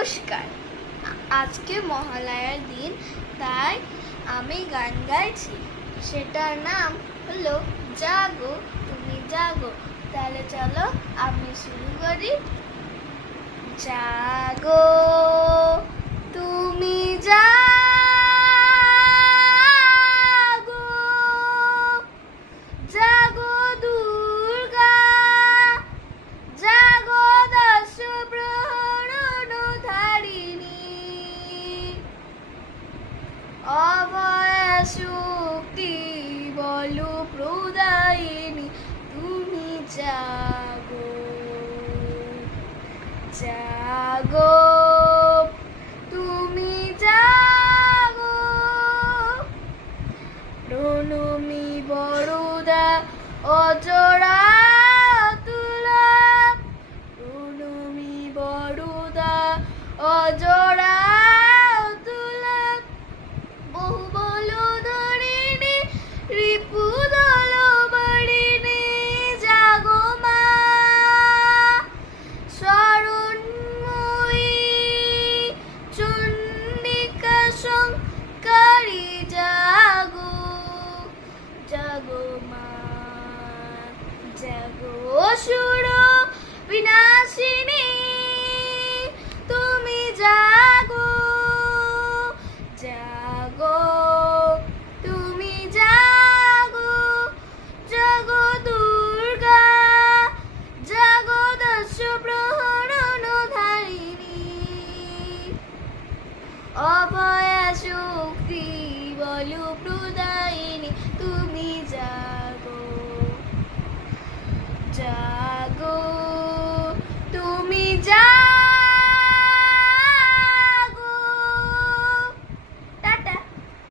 নমস্কার। আজকে মহালয়ার দিন, তাই আমি গান গাইছি। সেটার নাম হলো জাগো তুমি জাগো। তাহলে চলো আমি শুরু করি। জাগো তুমি জাগো, জাগো দুর্গা, জাগো দশ প্রহরণ ধারিণী, অভয়া শক্তি বলো প্রদায়িনী, তুমি জাগো জাগো তুমি জাগো। প্রণমী বরদা অজরা তুলা, প্রণমী বরদা অজরা তুলা, বহু বল ধরিণী রিপু দল বাড়িনী, জাগো মা শরণময়ী চণ্ডিকা শঙ্কারী, জাগো জাগো মা, জাগো অসুর বিনাশিনী, তুমি জাগো জাগো তুমি জাগো, জাগো দুর্গা, জাগো দশ প্রহরণ ধারিণী, অভয়া শক্তি বলো প্রদায়িনী, তুমি জাগো জাগো।